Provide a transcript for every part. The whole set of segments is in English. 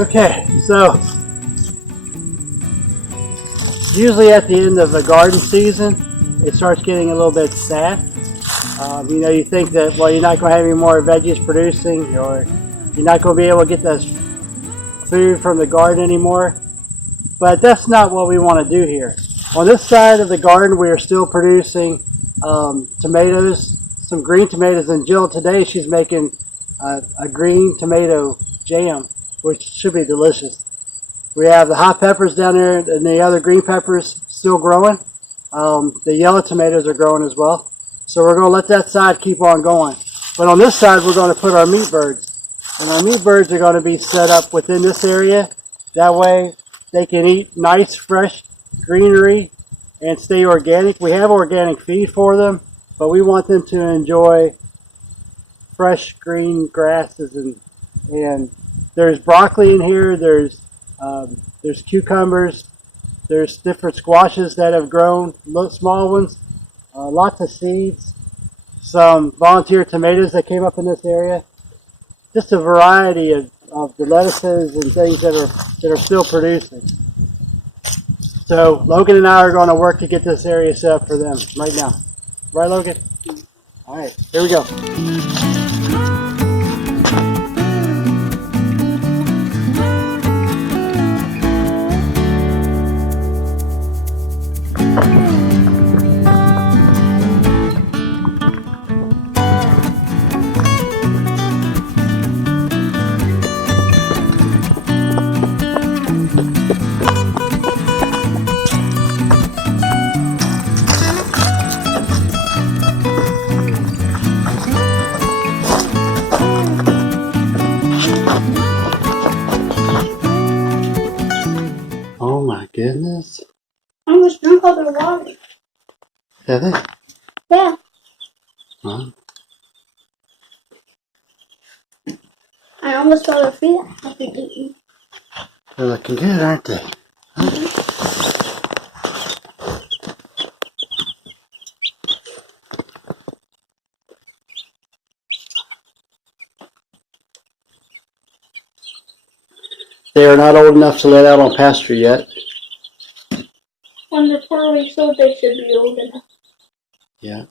Okay, so usually at the end of the garden season, it starts getting a little bit sad. You know, you think that, well, you're not going to have any more veggies producing, or you're not going to be able to get this food from the garden anymore. But that's not what we want to do here. On this side of the garden, we are still producing tomatoes, some green tomatoes, and Jill today she's making a green tomato jam, which should be delicious. We have the hot peppers down there and the other green peppers still growing. The yellow tomatoes are growing as well. So we're going to let that side keep on going. But on this side, we're going to put our meat birds. And our meat birds are going to be set up within this area. That way they can eat nice, fresh greenery and stay organic. We have organic feed for them, but we want them to enjoy fresh green grasses. And there's broccoli in here. There's cucumbers. There's different squashes that have grown, small ones. Lots of seeds. Some volunteer tomatoes that came up in this area. Just a variety of the lettuces and things that are still producing. So Logan and I are going to work to get this area set up for them right now. Right, Logan? All right, here we go. Oh my goodness. I almost drunk all their water. Have they? Yeah. Huh? I almost saw their feet after eating. They're looking good, aren't they? They are not old enough to let out on pasture yet. When they're 4 weeks old, they should be old enough. Yeah.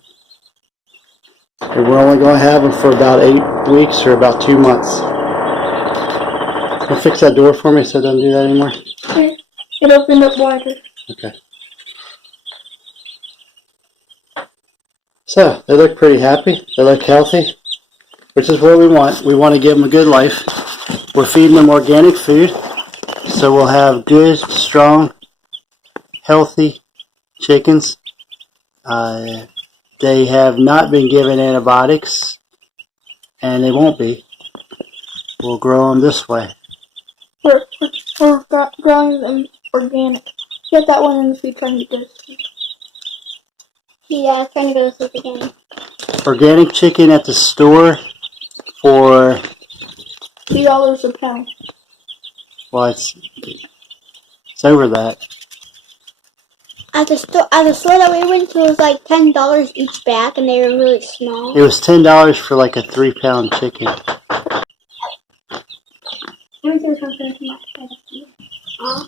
And we're only going to have them for about 8 weeks or about 2 months. Can fix that door for me so it doesn't do that anymore? Okay. It opened up wider. Okay. So, they look pretty happy. They look healthy, which is what we want. We want to give them a good life. We're feeding them organic food, so we'll have good, strong, healthy chickens. They have not been given antibiotics, and they won't be. We'll grow them this way. We're growing them organic. Get that one in the feed trying to go to sleep. Yeah, it's trying to go to sleep again. Organic chicken at the store for $2 a pound. well, it's over that. At the store that we went to, it was like $10 each bag, and they were really small. It was $10 for like a 3-pound chicken. Let me see what's going to come out.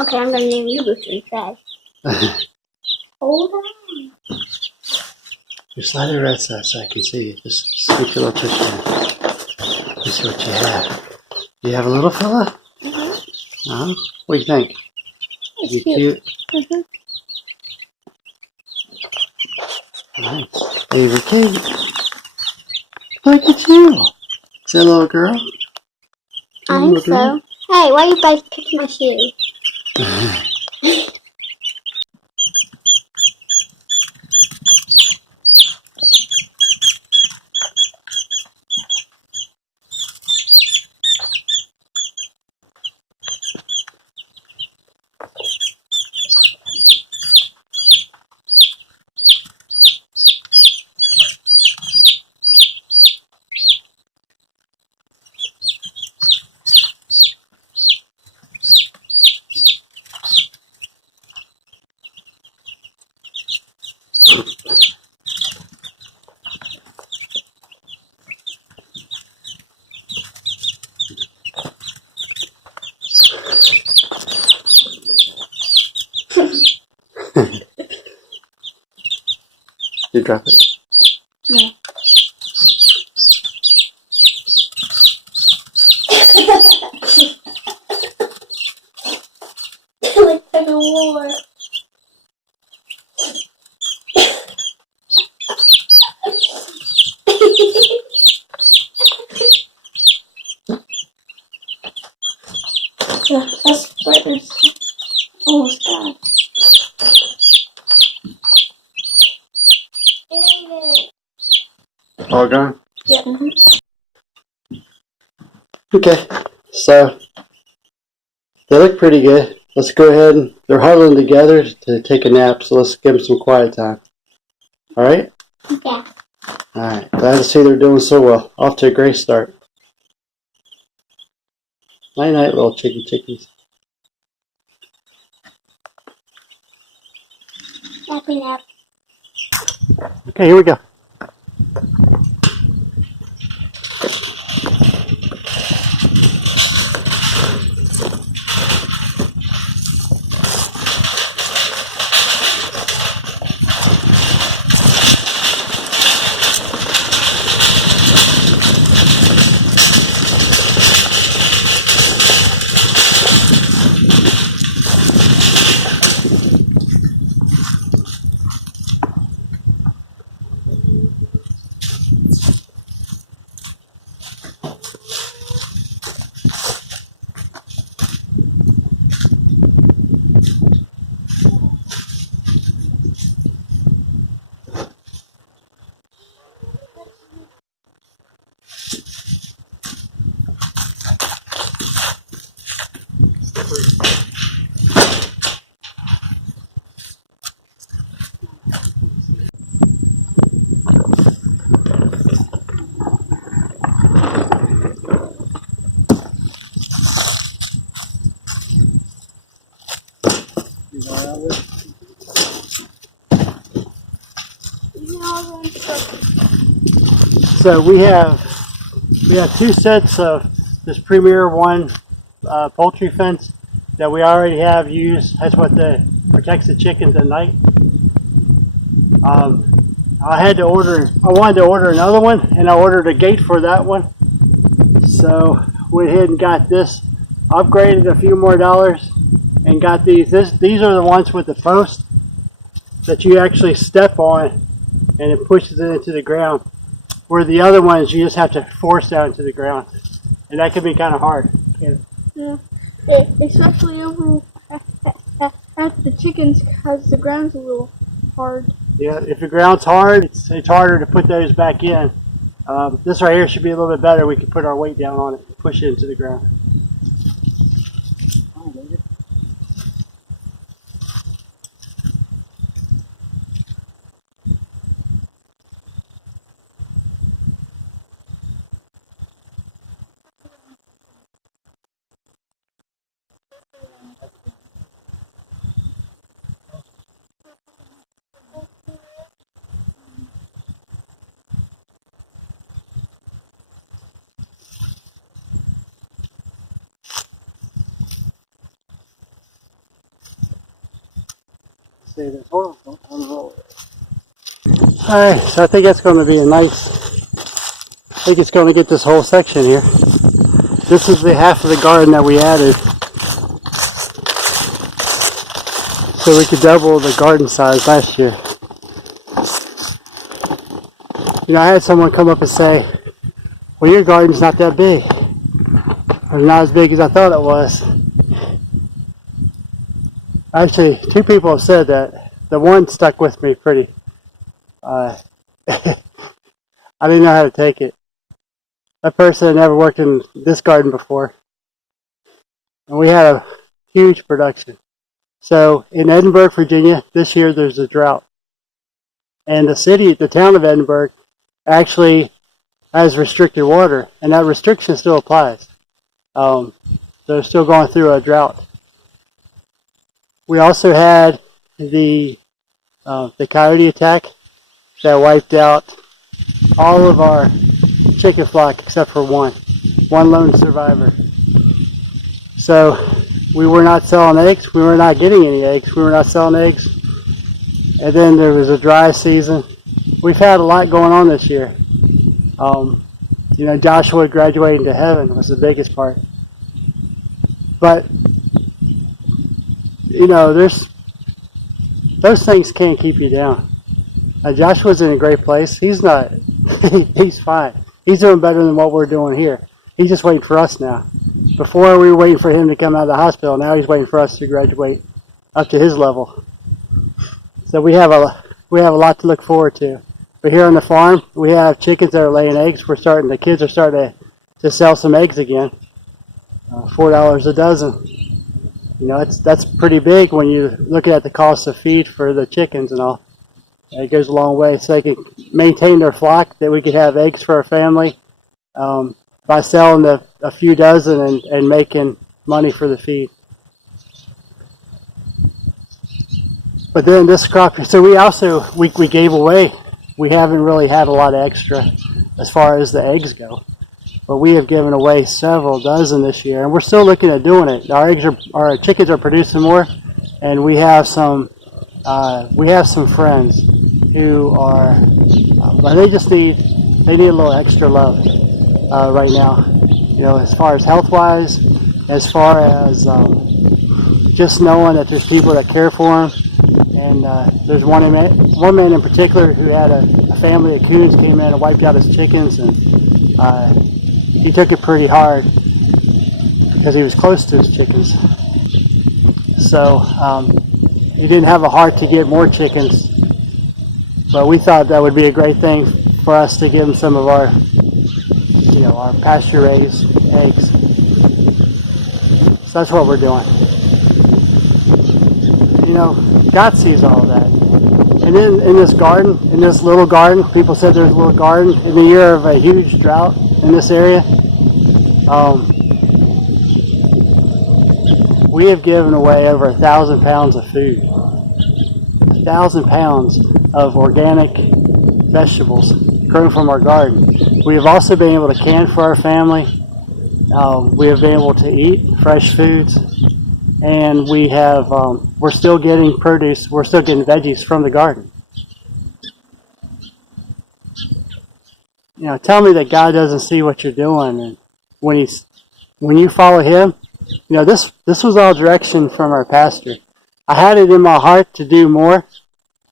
Okay, I'm going to name you Booster instead. Hold on. You slide it right side so I can see you. Just scoot your little tush in. Let me see what you have. You have a little fella? Mm-hmm. What do you think? It's You cute? Mm-hmm. Nice. Baby cute. Look at you. Is that a little girl? I think so. Hey, why you guys pick my shoe? drop it. No. Like tug of war. Yeah, that's spiders. Almost gone. All gone? Yeah. Okay, so they look pretty good. Let's go ahead and they're huddling together to take a nap, so let's give them some quiet time. Alright? Yeah. Alright, glad to see they're doing so well. Off to a great start. Night night, little chickies. Happy nap. Okay, here we go. So we have two sets of this Premier1 poultry fence that we already have used. That's what protects the chickens at night. I wanted to order another one, and I ordered a gate for that one. So went ahead and got this, upgraded a few more dollars, and got these. These are the ones with the post that you actually step on, and it pushes it into the ground. Where the other ones you just have to force down to the ground, and that can be kind of hard. Yeah, especially over at the chickens, because the ground's a little hard. Yeah, if the ground's hard, it's harder to put those back in. This right here should be a little bit better. We can put our weight down on it and push it into the ground. Alright, so I think that's going to be I think it's going to get this whole section here. This is the half of the garden that we added. So we could double the garden size last year. You know, I had someone come up and say, well, your garden's not that big. Or not as big as I thought it was. Actually, two people have said that. The one stuck with me pretty. I didn't know how to take it. That person had never worked in this garden before. And we had a huge production. So in Edinburgh, Virginia, this year there's a drought. And the town of Edinburgh, actually has restricted water. And that restriction still applies. They're still going through a drought. We also had the coyote attack that wiped out all of our chicken flock except for one lone survivor. So we were not selling eggs. We were not getting any eggs. We were not selling eggs. And then there was a dry season. we've had a lot going on this year. You know, Joshua graduating to heaven was the biggest part. But, you know, those things can't keep you down. Joshua's in a great place. He's not, he's fine. He's doing better than what we're doing here. He's just waiting for us now. Before we were waiting for him to come out of the hospital. Now he's waiting for us to graduate up to his level. So we have a lot to look forward to. But here on the farm, we have chickens that are laying eggs. The kids are starting to sell some eggs again. $4 a dozen. You know, that's pretty big when you look at the cost of feed for the chickens and all. It goes a long way, so they can maintain their flock, that we could have eggs for our family by selling a few dozen and making money for the feed. But then this crop, so we gave away. We haven't really had a lot of extra as far as the eggs go, but we have given away several dozen this year, and we're still looking at doing it. Our chickens are producing more, and we have some friends who are, but they need a little extra love right now. You know, as far as health-wise, as far as just knowing that there's people that care for them. And there's one man in particular who had a family of coons came in and wiped out his chickens, and he took it pretty hard because he was close to his chickens. So he didn't have a heart to get more chickens, but we thought that would be a great thing for us to give him some of our, you know, our pasture-raised eggs. So that's what we're doing. You know, God sees all of that. And then in this garden, in this little garden, people said there's a little garden. In the year of a huge drought in this area, we have given away over 1,000 pounds of food. 1,000 pounds of organic vegetables grown from our garden. We have also been able to can for our family. We have been able to eat fresh foods. And we have, we're still getting produce, we're still getting veggies from the garden. You know, tell me that God doesn't see what you're doing, and when you follow Him, you know, this was all direction from our pastor. I had it in my heart to do more,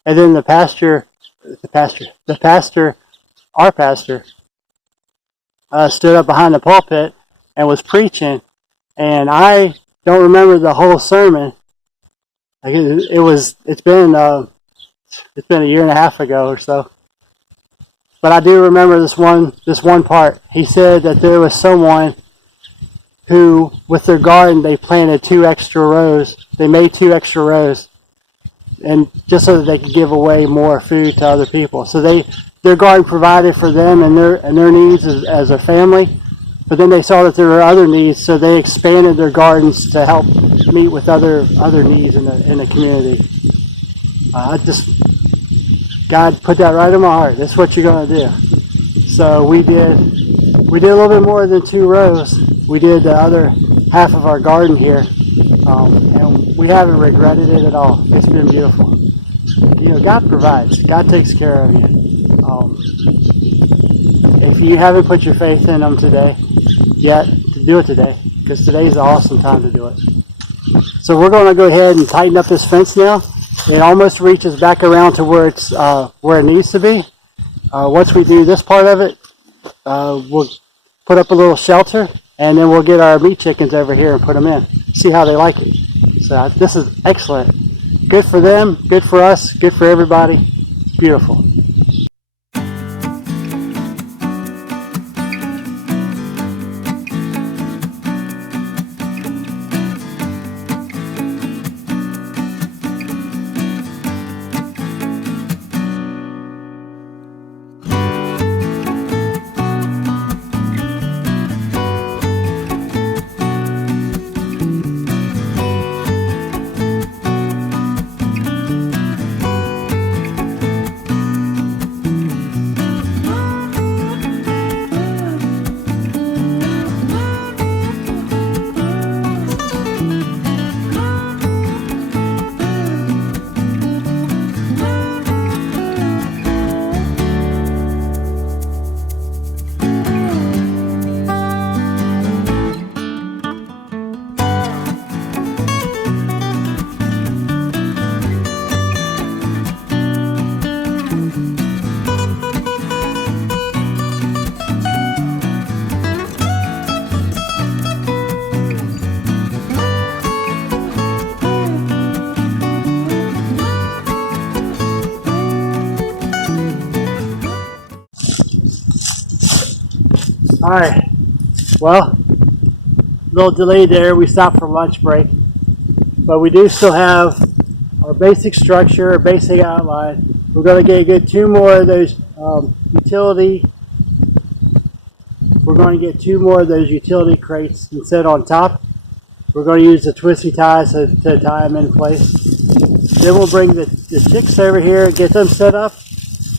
and then our pastor stood up behind the pulpit and was preaching, and I don't remember the whole sermon. It's been a year and a half ago or so. But I do remember this one part. He said that there was someone who, with their garden, they planted 2 extra rows. They made 2 extra rows, and just so that they could give away more food to other people. So their garden provided for them and their needs as a family. But then they saw that there were other needs, so they expanded their gardens to help meet with other needs in the community. God put that right in my heart. That's what you're going to do. So we did a little bit more than 2 rows. We did the other half of our garden here, and we haven't regretted it at all. It's been beautiful. You know, God provides. God takes care of you. If you haven't put your faith in Him today, yet, to do it today, because today's an awesome time to do it. So we're going to go ahead and tighten up this fence now. It almost reaches back around to where it needs to be. Once we do this part of it, we'll put up a little shelter, and then we'll get our meat chickens over here and put them in. See how they like it. So this is excellent. Good for them, good for us, good for everybody. Beautiful. Alright, well, a little delay there. We stopped for lunch break. But we do still have our basic structure, our basic outline. We're going to get two more of those utility. We're going to get two more of those utility crates and set on top. We're going to use the twisty ties to tie them in place. Then we'll bring the chicks over here and get them set up.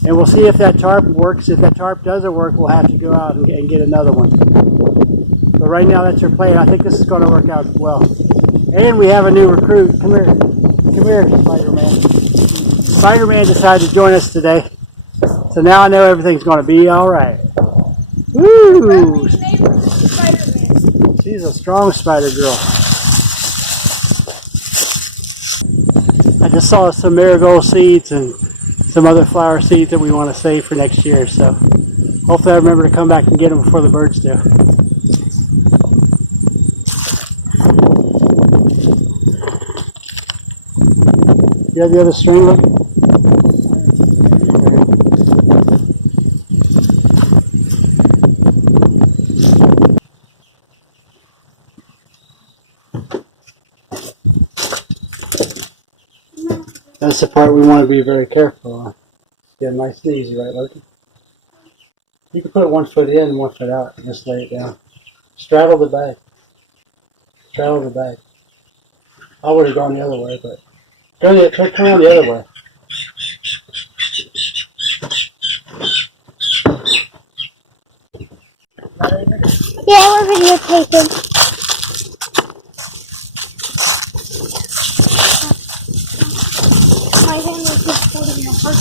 And we'll see if that tarp works. If that tarp doesn't work, we'll have to go out and get another one. But right now, that's our plan. I think this is going to work out well. And we have a new recruit. Come here. Come here, Spider-Man. Spider-Man decided to join us today. So now I know everything's going to be all right. Woo! She's a strong spider girl. I just saw some marigold seeds and some other flower seeds that we want to save for next year. So hopefully I remember to come back and get them before the birds do. You have the other string, look? That's the part we want to be very careful on. Yeah, nice and easy, right, Logan? You can put 1 foot in and 1 foot out and just lay it down. Straddle the bag. Straddle the bag. I would have gone the other way, but come around the other way. Yeah, we're videotaping. My hand was just holding the heart.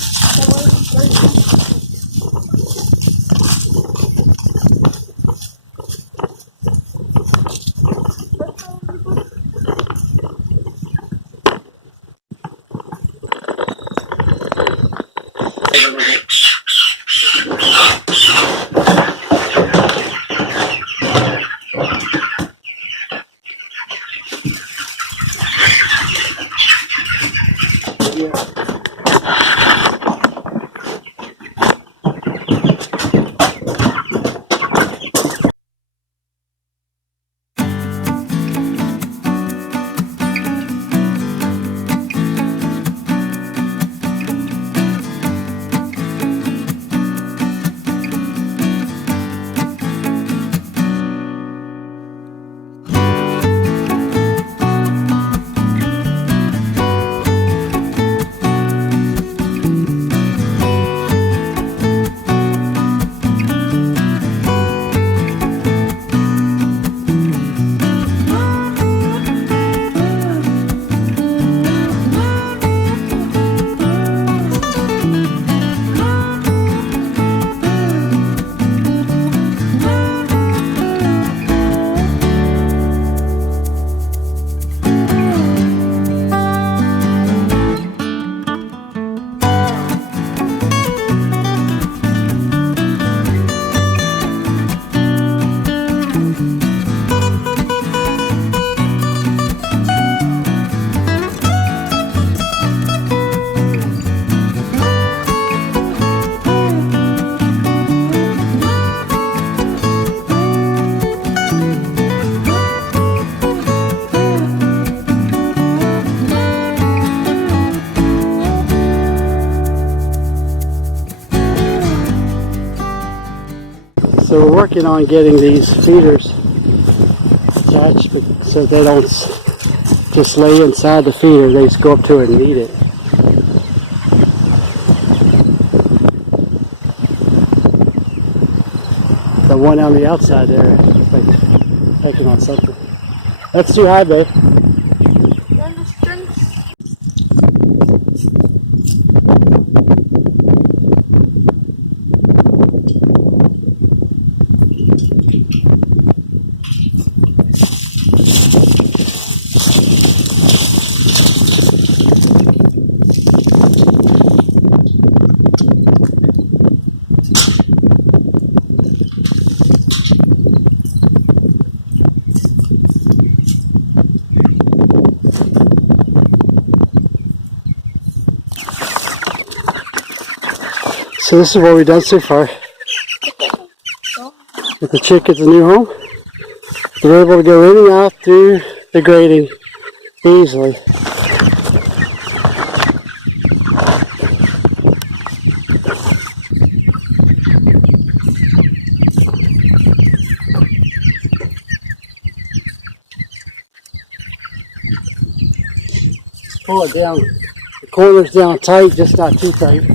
So we're working on getting these feeders attached so they don't just lay inside the feeder, they just go up to it and eat it. The one on the outside there, it's like pecking on something. That's too high, babe. Then the strings. So this is what we've done so far. With the chickens a new home. They're able to go in and out through the grating easily. Pull it down, the corners down tight, just not too tight.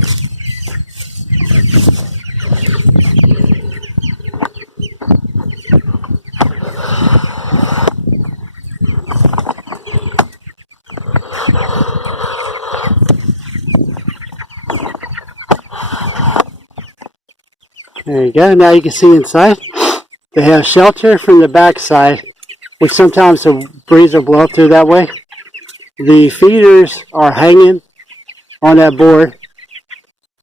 There you go, now you can see inside. They have shelter from the back side, which sometimes the breeze will blow through that way. The feeders are hanging on that board,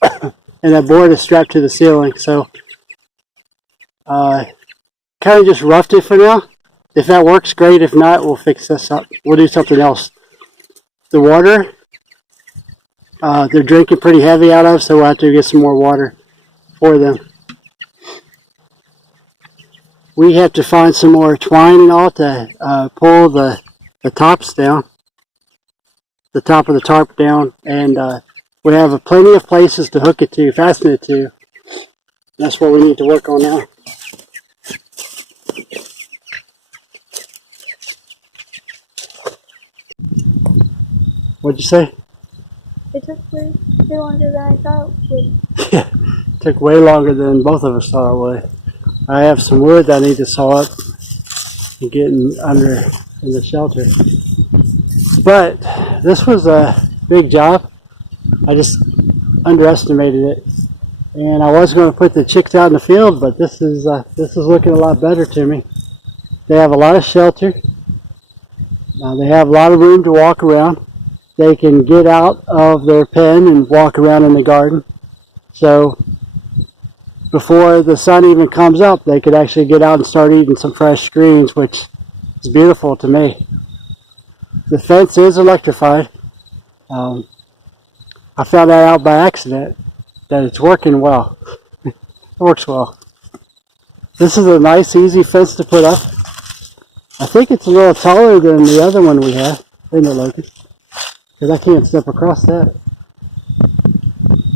and that board is strapped to the ceiling. So, kind of just roughed it for now. If that works, great. If not, we'll fix this up. We'll do something else. The water, they're drinking pretty heavy out of, so we'll have to get some more water for them. We have to find some more twine and all to pull the tops down. The top of the tarp down, and we have plenty of places to hook it to, fasten it to. That's what we need to work on now. What'd you say? It took way longer than I thought it would. Yeah, it took way longer than both of us thought it would. I have some wood that I need to saw up and get under in the shelter. But this was a big job. I just underestimated it, and I was going to put the chicks out in the field, but this is looking a lot better to me. They have a lot of shelter. They have a lot of room to walk around. They can get out of their pen and walk around in the garden. So before the sun even comes up, they could actually get out and start eating some fresh greens, which is beautiful to me. The fence is electrified. I found that out by accident, that it's working well. It works well. This is a nice, easy fence to put up. I think it's a little taller than the other one we have, isn't it, Logan? Because I can't step across that.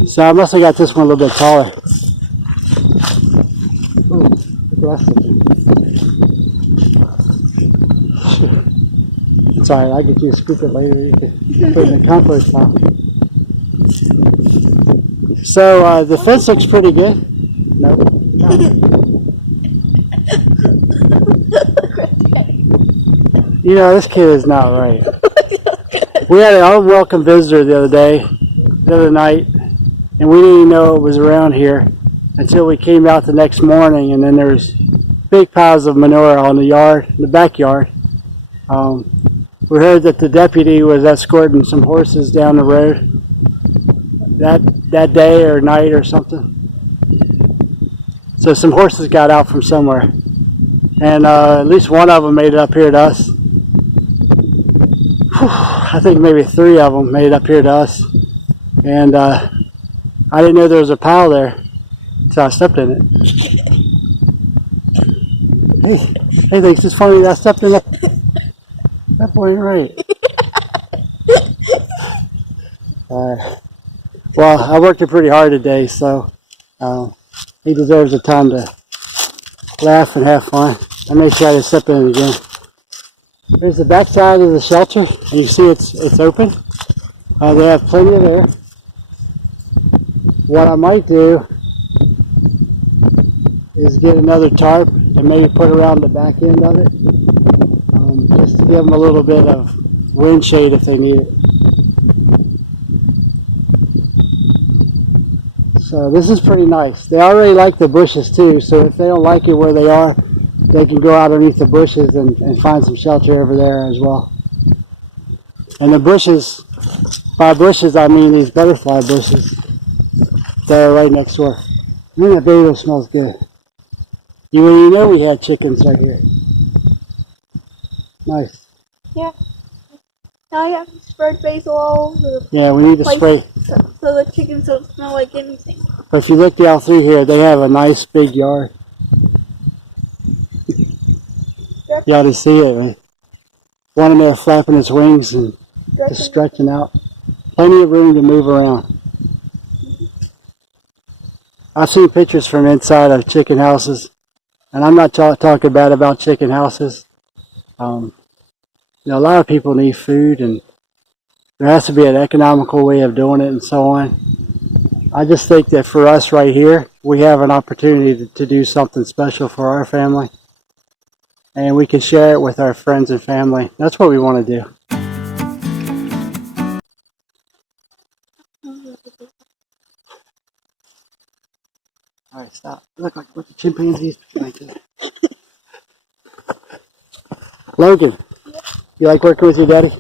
So I must have got this one a little bit taller. Ooh, look at that. It's alright, I'll get you to scoop it later. You can put it in the compost pile. So the fence looks pretty good. Nope. You know, this kid is not right. We had an unwelcome visitor the other night, and we didn't even know it was around here until we came out the next morning, and then there's big piles of manure on the backyard. We heard that the deputy was escorting some horses down the road that day or night or something. So some horses got out from somewhere, and at least one of them made it up here to us. I think maybe 3 of them made it up here to us, and I didn't know there was a pile there until I stepped in it. Hey, thinks it's funny that I stepped in it. That boy ain't right. Well, I worked it pretty hard today, so he deserves the time to laugh and have fun. I may try to step in it again. There's the back side of the shelter, and you see it's open. They have plenty of air. What I might do is get another tarp and maybe put around the back end of it, just to give them a little bit of wind shade if they need it. So this is pretty nice. They already like the bushes too, so if they don't like it where they are, they can go out underneath the bushes and find some shelter over there as well. And the bushes, by bushes I mean these butterfly bushes that are right next door. Man, that bagel smells good. You know we had chickens right here. Nice. Yeah. Now I have to spread basil all over the Yeah, we need to spray. so the chickens don't smell like anything. But if you look down through here, they have a nice big yard. You ought to see it. One in there flapping its wings and just stretching out. Plenty of room to move around. I've seen pictures from inside of chicken houses, and I'm not talking bad about chicken houses. You know, a lot of people need food, and there has to be an economical way of doing it and so on. I just think that for us right here, we have an opportunity to do something special for our family, and we can share it with our friends and family. That's what we want to do. All right, stop. Look like a bunch of chimpanzees right there. Logan, you like working with your daddy?